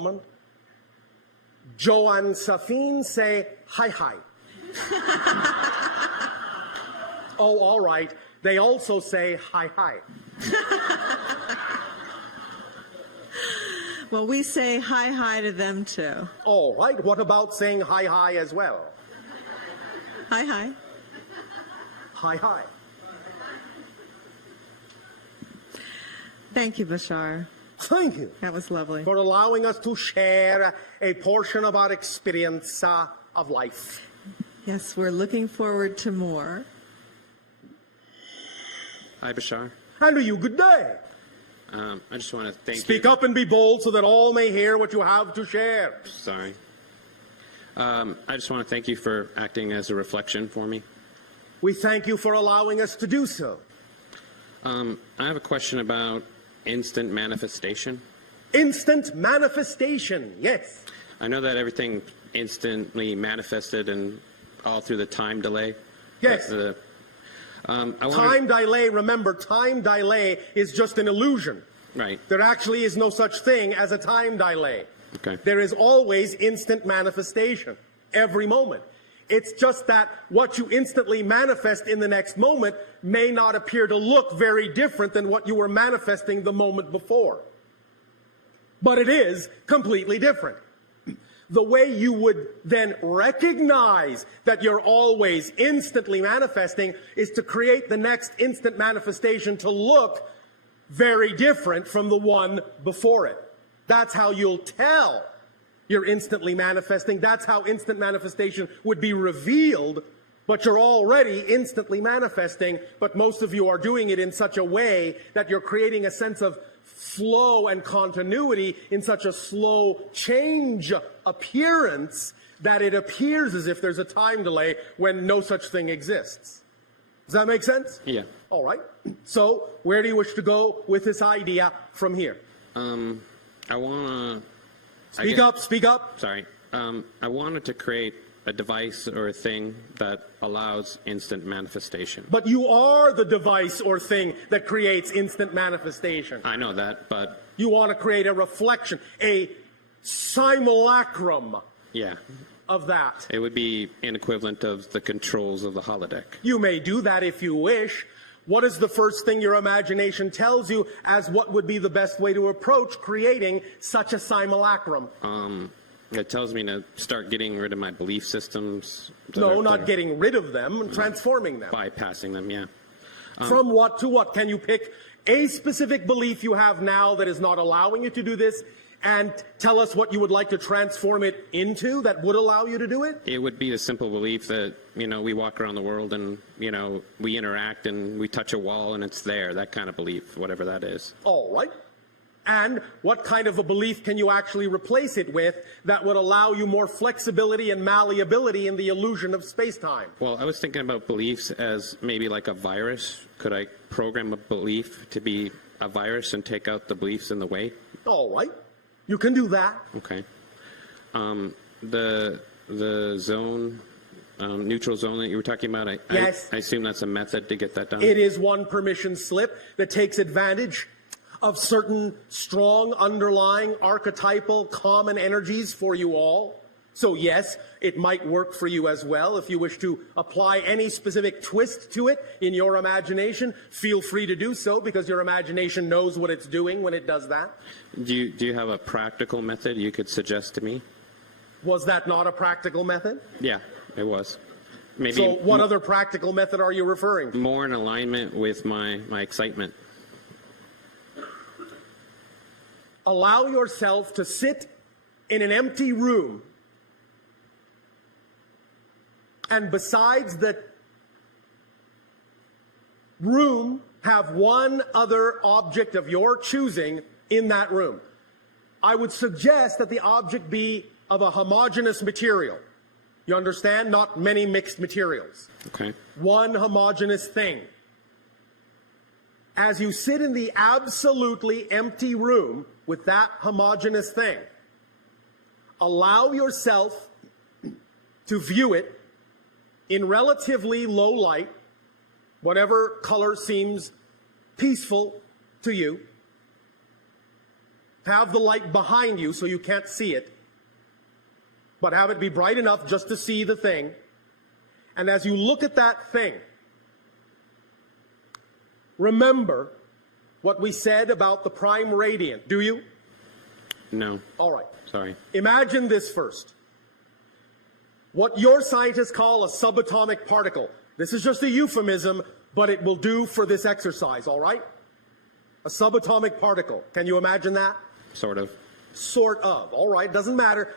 moment. Joe and Safine say hi hi. Oh, all right. They also say hi hi. Well, we say hi hi to them too. All right. What about saying hi hi as well? Hi hi. Hi hi. Thank you, Bashar. Thank you That was lovely. for allowing us to share a portion of our experience of life. Yes, we're looking forward to more. Hi, Bashar. And to you, good day. I just want to thank Speak you. up and be bold so that all may hear what you have to share. Sorry. I just want to thank you for acting as a reflection for me. We thank you for allowing us to do so. I have a question about instant manifestation. Instant manifestation, yes. I know that everything instantly manifested and all through the time delay. Yes. Time delay, remember, time delay is just an illusion. Right. There actually is no such thing as a time delay. Okay. There is always instant manifestation, every moment. It's just that what you instantly manifest in the next moment may not appear to look very different than what you were manifesting the moment before. But it is completely different. The way you would then recognize that you're always instantly manifesting is to create the next instant manifestation to look very different from the one before it. That's how you'll tell you're instantly manifesting. That's how instant manifestation would be revealed, but you're already instantly manifesting, but most of you are doing it in such a way that you're creating a sense of flow and continuity in such a slow change appearance that it appears as if there's a time delay when no such thing exists. Does that make sense? Yeah. All right. So where do you wish to go with this idea from here? I want to... Speak up. Sorry. I wanted to create a device or a thing that allows instant manifestation. But you are the device or thing that creates instant manifestation. I know that, but... You want to create a reflection, a simulacrum Yeah. of that. It would be an equivalent of the controls of the holodeck. You may do that if you wish. What is the first thing your imagination tells you as what would be the best way to approach creating such a simulacrum? It tells me to start getting rid of my belief systems. No, not getting rid of them, transforming them. Bypassing them, yeah. From what to what? Can you pick a specific belief you have now that is not allowing you to do this and tell us what you would like to transform it into that would allow you to do it? It would be the simple belief that, we walk around the world and, we interact and we touch a wall and it's there, that kind of belief, whatever that is. All right. And what kind of a belief can you actually replace it with that would allow you more flexibility and malleability in the illusion of space-time? Well, I was thinking about beliefs as maybe like a virus. Could I program a belief to be a virus and take out the beliefs in the way? All right. You can do that. Okay. The zone, neutral zone that you were talking about, Yes. I assume that's a method to get that done? It is one permission slip that takes advantage of certain strong underlying archetypal common energies for you all. So yes, it might work for you as well. If you wish to apply any specific twist to it in your imagination, feel free to do so because your imagination knows what it's doing when it does that. Do you have a practical method you could suggest to me? Was that not a practical method? Yeah, it was. Maybe So what other practical method are you referring to? more in alignment with my excitement. Allow yourself to sit in an empty room, and besides the room, have one other object of your choosing in that room. I would suggest that the object be of a homogeneous material. You understand? Not many mixed materials. Okay. One homogeneous thing. As you sit in the absolutely empty room with that homogeneous thing, allow yourself to view it in relatively low light, whatever color seems peaceful to you. have the light behind you so you can't see it, but have it be bright enough just to see the thing. And as you look at that thing, remember what we said about the prime radiant. Do you? No. All right. Sorry. Imagine this first. What your scientists call a subatomic particle. This is just a euphemism, but it will do for this exercise, all right? A subatomic particle. Can you imagine that? Sort of. Sort of. All right, doesn't matter.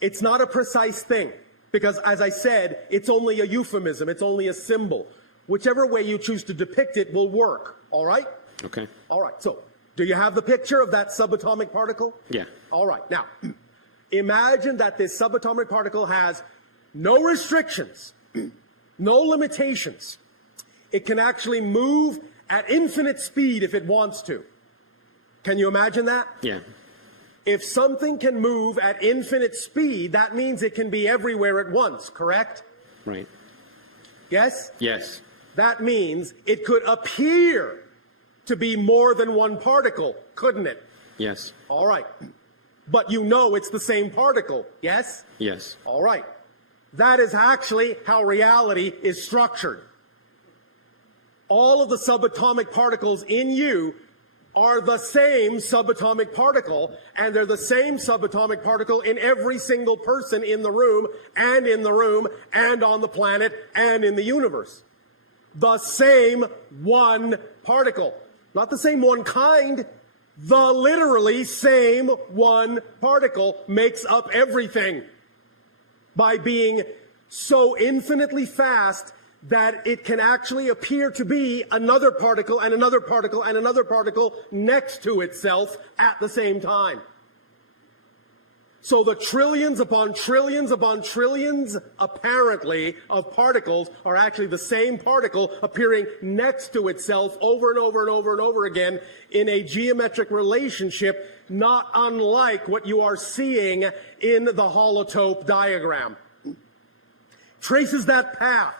It's not a precise thing because, as I said, it's only a euphemism. It's only a symbol. Whichever way you choose to depict it will work, all right? Okay. All right, so do you have the picture of that subatomic particle? Yeah. All right, now, imagine that this subatomic particle has no restrictions, no limitations. It can actually move at infinite speed if it wants to. Can you imagine that? Yeah. If something can move at infinite speed, that means it can be everywhere at once, correct? Right. Yes? Yes. That means it could appear to be more than one particle, couldn't it? Yes. All right. But you know it's the same particle, yes? Yes. All right. That is actually how reality is structured. All of the subatomic particles in you are the same subatomic particle, and they're the same subatomic particle in every single person in the room, and on the planet, and in the universe. The same one particle. Not the same one kind. The literally same one particle makes up everything by being so infinitely fast that it can actually appear to be another particle and another particle and another particle next to itself at the same time. So the trillions upon trillions upon trillions, apparently, of particles are actually the same particle appearing next to itself over and over and over and over again in a geometric relationship not unlike what you are seeing in the holotope diagram. Traces that path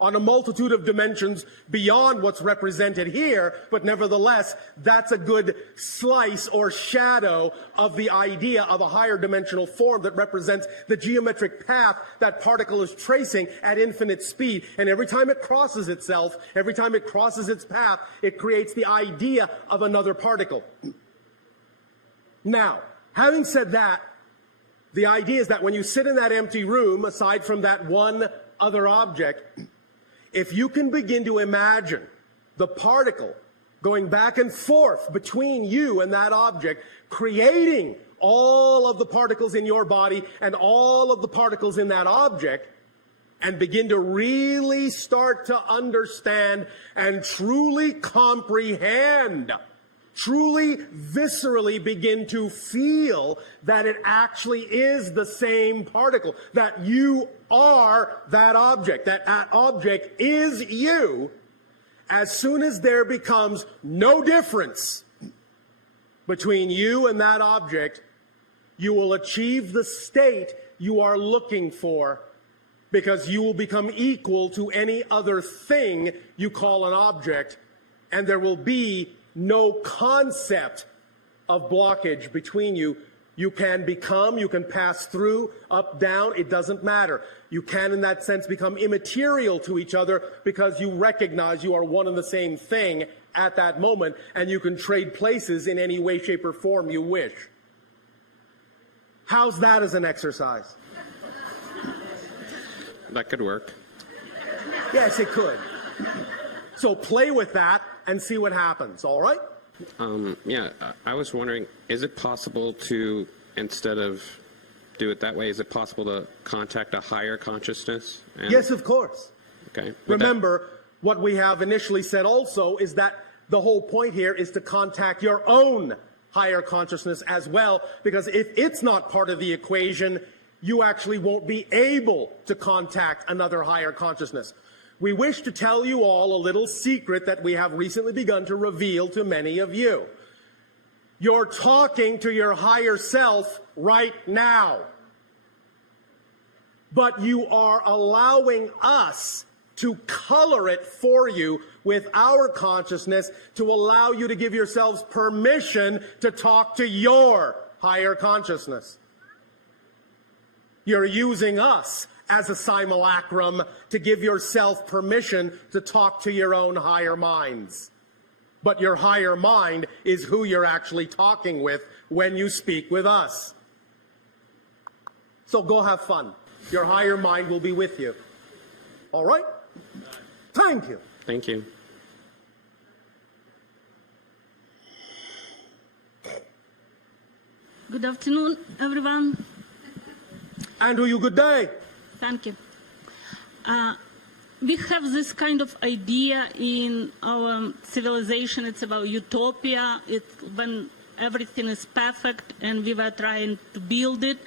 on a multitude of dimensions beyond what's represented here, but nevertheless, that's a good slice or shadow of the idea of a higher dimensional form that represents the geometric path that particle is tracing at infinite speed. And every time it crosses itself, every time it crosses its path, it creates the idea of another particle. Now, having said that, the idea is that when you sit in that empty room, aside from that one other object, if you can begin to imagine the particle going back and forth between you and that object, creating all of the particles in your body and all of the particles in that object, and begin to really start to understand and truly comprehend, truly viscerally begin to feel that it actually is the same particle, that you are that object, that object is you. As soon as there becomes no difference between you and that object, you will achieve the state you are looking for, because you will become equal to any other thing you call an object, and there will be no concept of blockage between you. You can become, you can pass through, up, down, it doesn't matter. You can, in that sense, become immaterial to each other because you recognize you are one and the same thing at that moment, and you can trade places in any way, shape, or form you wish. How's that as an exercise? That could work. Yes, it could. So play with that and see what happens, all right? Yeah, I was wondering, is it possible to, instead of do it that way, is it possible to contact a higher consciousness? Yes, of course. Okay. Remember, what we have initially said also is that the whole point here is to contact your own higher consciousness as well, because if it's not part of the equation, you actually won't be able to contact another higher consciousness. We wish to tell you all a little secret that we have recently begun to reveal to many of you. You're talking to your higher self right now, but you are allowing us to color it for you with our consciousness to allow you to give yourselves permission to talk to your higher consciousness. You're using us as a simulacrum to give yourself permission to talk to your own higher minds. But your higher mind is who you're actually talking with when you speak with us. So go have fun. Your higher mind will be with you. All right? Thank you. Thank you. Good afternoon, everyone. Andrew, you good day. Thank you. We have this kind of idea in our civilization. It's about utopia. It's when everything is perfect and we were trying to build it.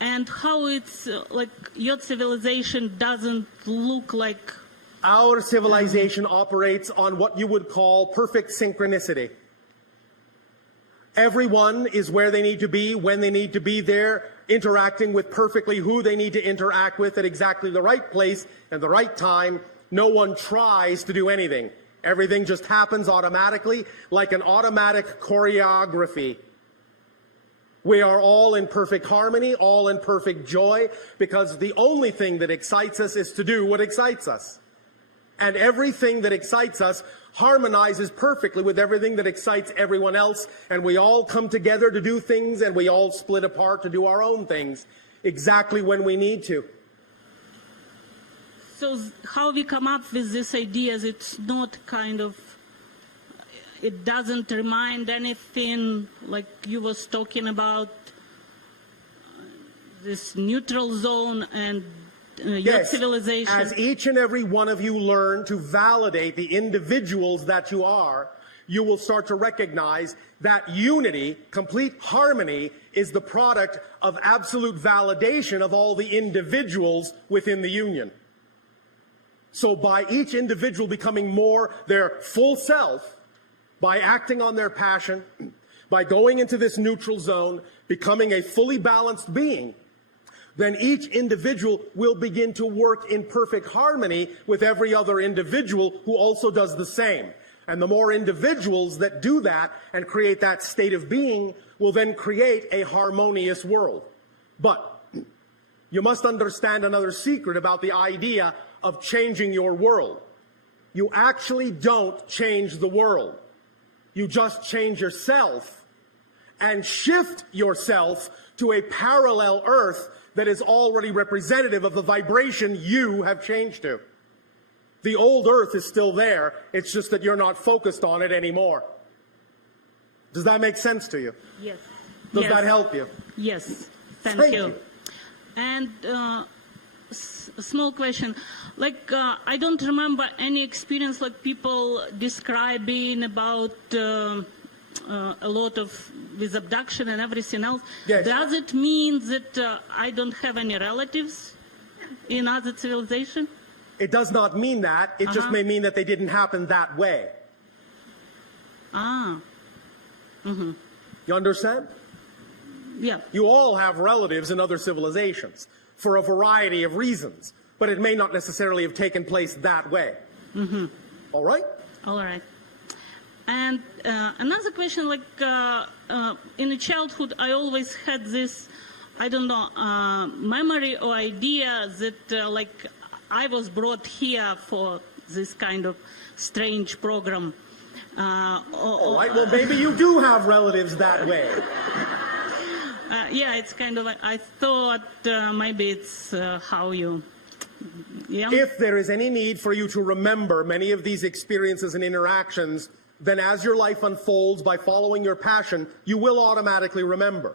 And how it's like your civilization doesn't look like... Our civilization operates on what you would call perfect synchronicity. Everyone is where they need to be, when they need to be there, interacting with perfectly who they need to interact with at exactly the right place and the right time. No one tries to do anything. Everything just happens automatically, like an automatic choreography. We are all in perfect harmony, all in perfect joy, because the only thing that excites us is to do what excites us. And everything that excites us harmonizes perfectly with everything that excites everyone else, and we all come together to do things, and we all split apart to do our own things, exactly when we need to. So how we come up with these ideas, it's not kind of... It doesn't remind anything like you was talking about this neutral zone and your civilization. As each and every one of you learn to validate the individuals that you are, you will start to recognize that unity, complete harmony, is the product of absolute validation of all the individuals within the union. So by each individual becoming more their full self, by acting on their passion, by going into this neutral zone, becoming a fully balanced being, then each individual will begin to work in perfect harmony with every other individual who also does the same. And the more individuals that do that and create that state of being will then create a harmonious world. But you must understand another secret about the idea of changing your world. You actually don't change the world. You just change yourself and shift yourself to a parallel Earth that is already representative of the vibration you have changed to. The old Earth is still there. It's just that you're not focused on it anymore. Does that make sense to you? Yes. Does that help you? Yes. Thank Thank you. you. And a small question. Like, I don't remember any experience like people describing about a lot of with abduction and everything else. Yes. Does it mean that I don't have any relatives in other civilization? It does not mean that. It just may mean that they didn't happen that way. Ah. Mm-hmm. You understand? Yeah. You all have relatives in other civilizations for a variety of reasons, but it may not necessarily have taken place that way. Mm-hmm. All right? All right. And another question, like in the childhood, I always had this, I don't know, memory or idea that like I was brought here for this kind of strange program. All right, well, maybe you do have relatives that way. Yeah, it's kind of, I thought maybe it's how you, yeah. If there is any need for you to remember many of these experiences and interactions, then as your life unfolds by following your passion, you will automatically remember.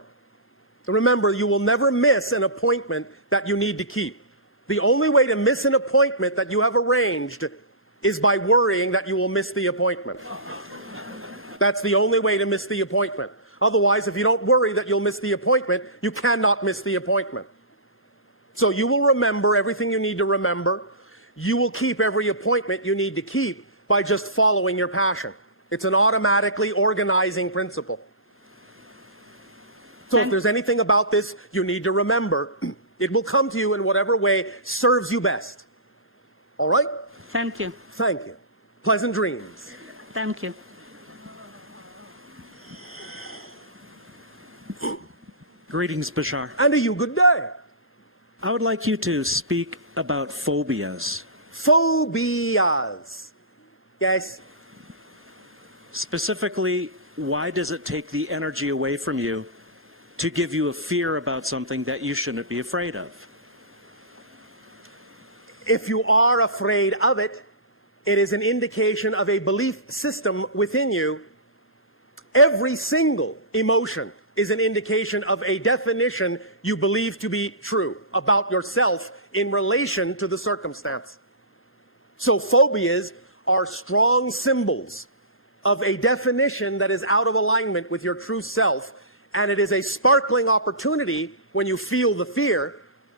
Remember, you will never miss an appointment that you need to keep. The only way to miss an appointment that you have arranged is by worrying that you will miss the appointment. That's the only way to miss the appointment. Otherwise, if you don't worry that you'll miss the appointment, you cannot miss the appointment. So you will remember everything you need to remember. You will keep every appointment you need to keep by just following your passion. It's an automatically organizing principle. So if there's anything about this you need to remember, it will come to you in whatever way serves you best. All right? Thank you. Thank you. Pleasant dreams. Thank you. Greetings, Bashar. And to you, good day. I would like you to speak about phobias. Phobias. Yes. Specifically, why does it take the energy away from you to give you a fear about something that you shouldn't be afraid of? If you are afraid of it, it is an indication of a belief system within you. Every single emotion is an indication of a definition you believe to be true about yourself in relation to the circumstance. So phobias are strong symbols of a definition that is out of alignment with your true self, and it is a sparkling opportunity when you feel the fear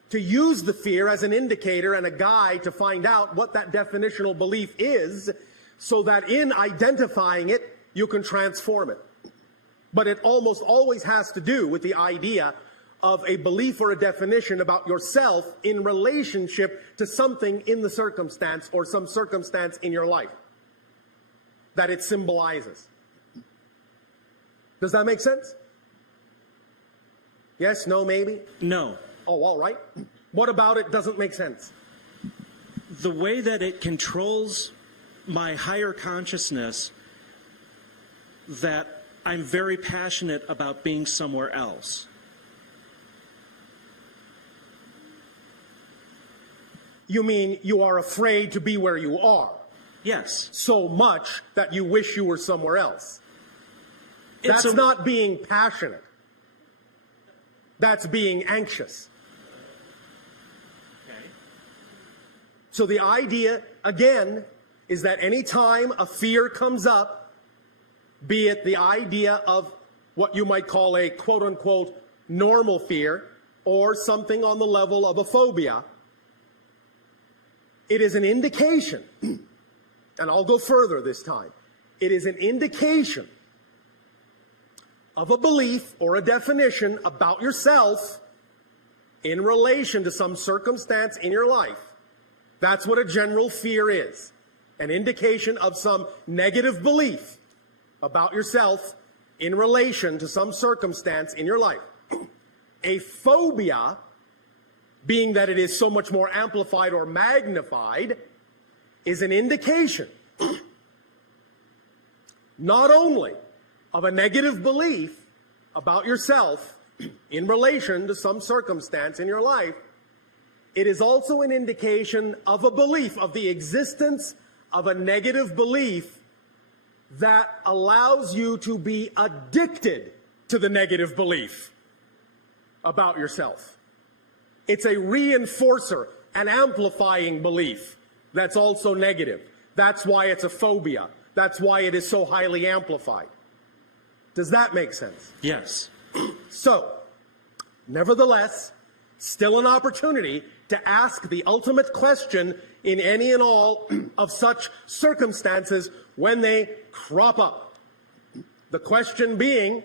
to use the fear as an indicator and a guide to find out what that definitional belief is, so that in identifying it, you can transform it. But it almost always has to do with the idea of a belief or a definition about yourself in relationship to something in the circumstance or some circumstance in your life that it symbolizes. Does that make sense? Yes, no, maybe? No. Oh, all right. What about it doesn't make sense? The way that it controls my higher consciousness, that I'm very passionate about being somewhere else. You mean you are afraid to be where you are Yes. so much that you wish you were somewhere else? It's That's not being passionate. That's being anxious. Okay. So the idea, again, is that any time a fear comes up, be it the idea of what you might call a quote-unquote normal fear or something on the level of a phobia, it is an indication, and I'll go further this time, it is an indication of a belief or a definition about yourself in relation to some circumstance in your life. That's what a general fear is, an indication of some negative belief about yourself in relation to some circumstance in your life. A phobia, being that it is so much more amplified or magnified, is an indication not only of a negative belief about yourself in relation to some circumstance in your life, it is also an indication of a belief, of the existence of a negative belief that allows you to be addicted to the negative belief about yourself. It's a reinforcer, an amplifying belief that's also negative. That's why it's a phobia. That's why it is so highly amplified. Does that make sense? Yes. So, nevertheless, still an opportunity to ask the ultimate question in any and all of such circumstances when they crop up. The question being,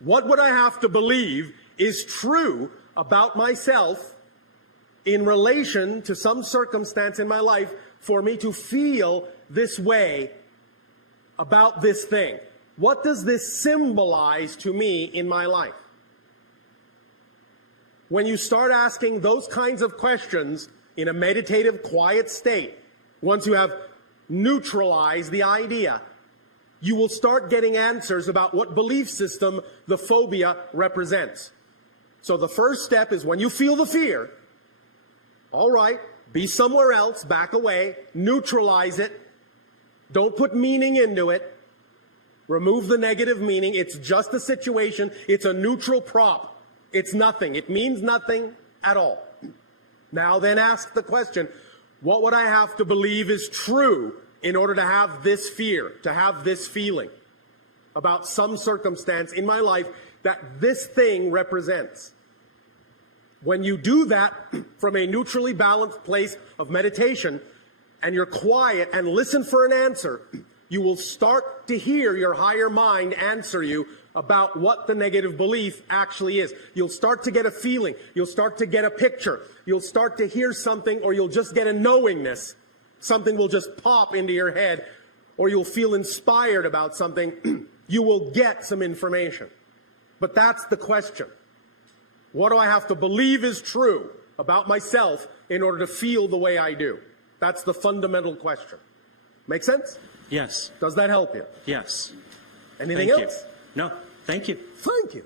what would I have to believe is true about myself in relation to some circumstance in my life for me to feel this way about this thing? What does this symbolize to me in my life? When you start asking those kinds of questions in a meditative, quiet state, once you have neutralized the idea, you will start getting answers about what belief system the phobia represents. So the first step is when you feel the fear, all right, be somewhere else, back away, neutralize it, don't put meaning into it, remove the negative meaning. It's just a situation, it's a neutral prop. It's nothing. It means nothing at all. Now then ask the question, what would I have to believe is true in order to have this fear, to have this feeling about some circumstance in my life that this thing represents? When you do that from a neutrally balanced place of meditation and you're quiet and listen for an answer, you will start to hear your higher mind answer you about what the negative belief actually is. You'll start to get a feeling. You'll start to get a picture. You'll start to hear something, or you'll just get a knowingness Something will just pop into your head, or you'll feel inspired about something. You will get some information. But that's the question. What do I have to believe is true about myself in order to feel the way I do? That's the fundamental question. Make sense? Yes. Does that help you? Yes. Anything Thank else? you. No, thank you. Thank you.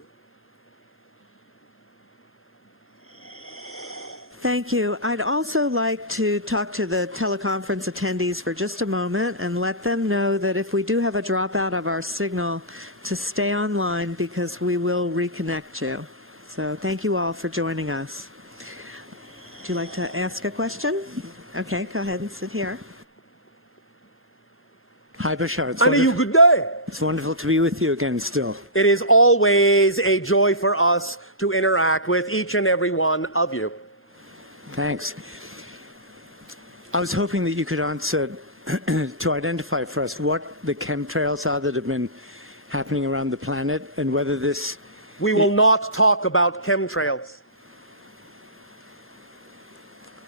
Thank you. I'd also like to talk to the teleconference attendees for just a moment and let them know that if we do have a dropout of our signal, to stay online because we will reconnect you. So thank you all for joining us. Would you like to ask a question? Okay, go ahead and sit here. Hi, Bashar. Good day. It's wonderful to be with you again still. It is always a joy for us to interact with each and every one of you. Thanks. I was hoping that you could answer to identify for us what the chemtrails are that have been happening around the planet and whether this... We will not talk about chemtrails.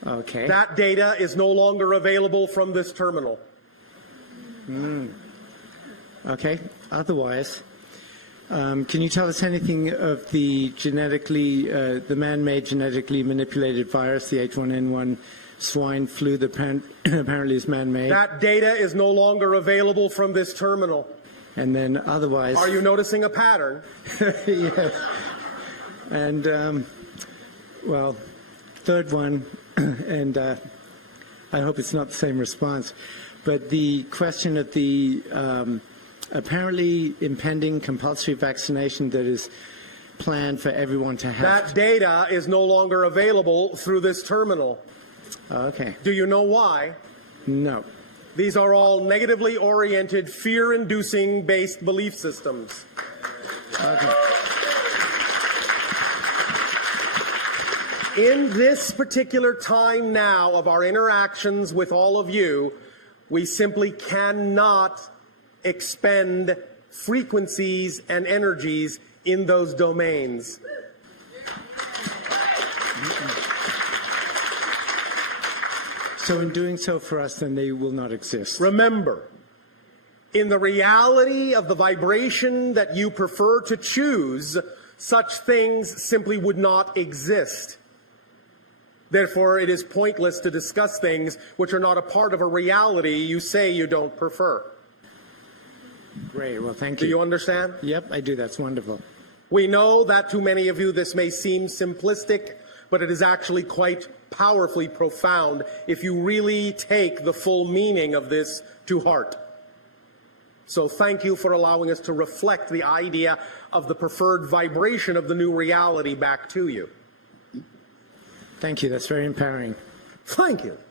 Okay. That data is no longer available from this terminal. Okay. Otherwise, can you tell us anything of the the man-made genetically manipulated virus, the H1N1 swine flu that apparently is man-made? That data is no longer available from this terminal. And then otherwise... Are you noticing a pattern? Yes. And, well, third one, and I hope it's not the same response, but the question of the apparently impending compulsory vaccination that is planned for everyone to have. That data is no longer available through this terminal. Okay. Do you know why? No. These are all negatively oriented, fear-inducing based belief systems. Okay. In this particular time now of our interactions with all of you, we simply cannot expend frequencies and energies in those domains. So in doing so for us, then they will not exist. Remember, in the reality of the vibration that you prefer to choose, such things simply would not exist. Therefore, it is pointless to discuss things which are not a part of a reality you say you don't prefer. Great. Well, thank you. Do you understand? Yep, I do. That's wonderful. We know that to many of you this may seem simplistic, but it is actually quite powerfully profound if you really take the full meaning of this to heart. So thank you for allowing us to reflect the idea of the preferred vibration of the new reality back to you. Thank you. That's very empowering. Thank you.